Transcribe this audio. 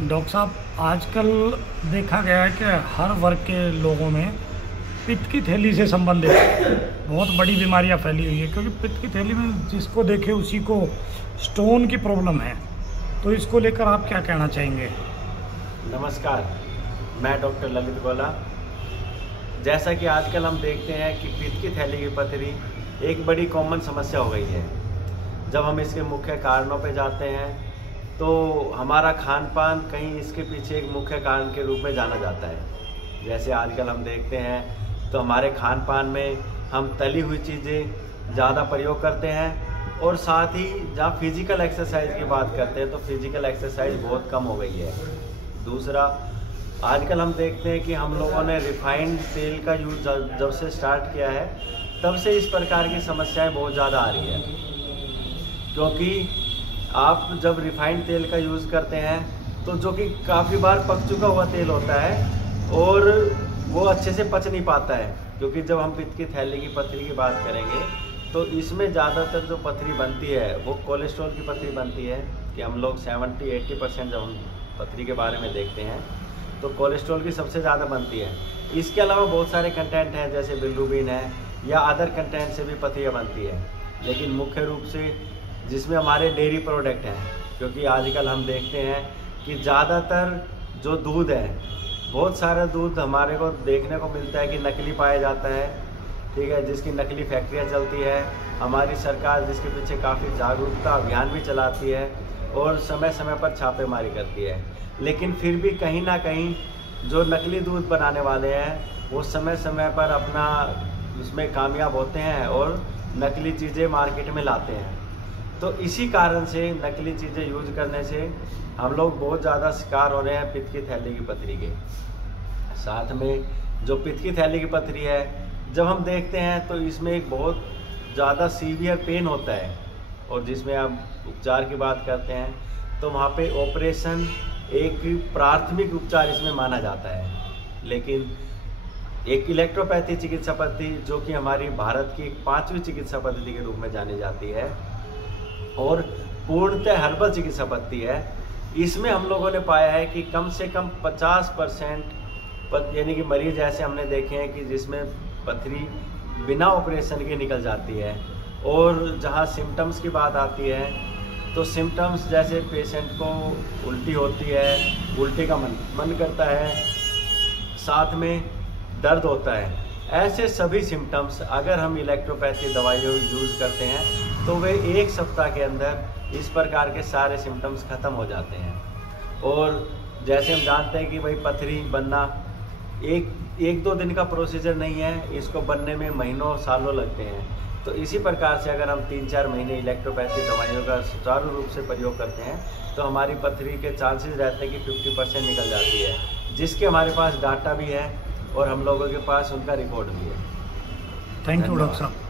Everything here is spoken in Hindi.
डॉक्टर साहब, आजकल देखा गया है कि हर वर्ग के लोगों में पित्त की थैली से संबंधित बहुत बड़ी बीमारियां फैली हुई है, क्योंकि पित्त की थैली में जिसको देखे उसी को स्टोन की प्रॉब्लम है। तो इसको लेकर आप क्या कहना चाहेंगे? नमस्कार, मैं डॉक्टर ललित गोला। जैसा कि आजकल हम देखते हैं कि पित्त की थैली की पथरी एक बड़ी कॉमन समस्या हो गई है। जब हम इसके मुख्य कारणों पे जाते हैं तो हमारा खान पान कहीं इसके पीछे एक मुख्य कारण के रूप में जाना जाता है। जैसे आजकल हम देखते हैं तो हमारे खान पान में हम तली हुई चीज़ें ज़्यादा प्रयोग करते हैं, और साथ ही जहाँ फिजिकल एक्सरसाइज की बात करते हैं तो फिजिकल एक्सरसाइज बहुत कम हो गई है। दूसरा, आजकल हम देखते हैं कि हम लोगों ने रिफाइंड तेल का यूज़ जब से स्टार्ट किया है तब से इस प्रकार की समस्याएं बहुत ज़्यादा आ रही है। क्योंकि आप जब रिफाइंड तेल का यूज़ करते हैं तो जो कि काफ़ी बार पक चुका हुआ तेल होता है और वो अच्छे से पच नहीं पाता है। क्योंकि जब हम पित्त की थैली की पथरी की बात करेंगे तो इसमें ज़्यादातर जो पथरी बनती है वो कोलेस्ट्रॉल की पथरी बनती है। कि हम लोग 70-80% जब हम पथरी के बारे में देखते हैं तो कोलेस्ट्रॉल की सबसे ज़्यादा बनती है। इसके अलावा बहुत सारे कंटेंट हैं, जैसे बिलिरुबिन है या अदर कंटेंट से भी पथरियाँ बनती है। लेकिन मुख्य रूप से जिसमें हमारे डेयरी प्रोडक्ट हैं, क्योंकि आजकल हम देखते हैं कि ज़्यादातर जो दूध है, बहुत सारा दूध हमारे को देखने को मिलता है कि नकली पाया जाता है। ठीक है, जिसकी नकली फैक्ट्रियाँ चलती है। हमारी सरकार जिसके पीछे काफ़ी जागरूकता अभियान भी चलाती है और समय समय पर छापेमारी करती है। लेकिन फिर भी कहीं ना कहीं जो नकली दूध बनाने वाले हैं वो समय समय पर अपना उसमें कामयाब होते हैं और नकली चीज़ें मार्केट में लाते हैं। तो इसी कारण से नकली चीज़ें यूज करने से हम लोग बहुत ज़्यादा शिकार हो रहे हैं पित्त की थैली की पथरी के। साथ में जो पित्त की थैली की पथरी है, जब हम देखते हैं तो इसमें एक बहुत ज़्यादा सीवियर पेन होता है, और जिसमें आप उपचार की बात करते हैं तो वहाँ पे ऑपरेशन एक प्राथमिक उपचार इसमें माना जाता है। लेकिन एक इलेक्ट्रोपैथी चिकित्सा पद्धति, जो कि हमारी भारत की 5वीं चिकित्सा पद्धति के रूप में जानी जाती है और पूर्णतः हर्बल चिकित्सा पद्धति है, इसमें हम लोगों ने पाया है कि कम से कम 50% यानी कि मरीज ऐसे हमने देखे हैं कि जिसमें पथरी बिना ऑपरेशन के निकल जाती है। और जहाँ सिम्टम्स की बात आती है तो सिम्टम्स जैसे पेशेंट को उल्टी होती है, उल्टी का मन करता है, साथ में दर्द होता है। ऐसे सभी सिम्टम्स अगर हम इलेक्ट्रोपैथी दवाइयों यूज़ करते हैं तो वे 1 सप्ताह के अंदर इस प्रकार के सारे सिम्टम्स ख़त्म हो जाते हैं। और जैसे हम जानते हैं कि भाई पथरी बनना एक दो दिन का प्रोसीजर नहीं है, इसको बनने में महीनों सालों लगते हैं। तो इसी प्रकार से अगर हम 3-4 महीने इलेक्ट्रोपैथी दवाइयों का सुचारू रूप से प्रयोग करते हैं तो हमारी पथरी के चांसेस रहते हैं कि 50% निकल जाती है, जिसके हमारे पास डाटा भी है और हम लोगों के पास उनका रिकॉर्ड भी है। थैंक यू डॉक्टर साहब।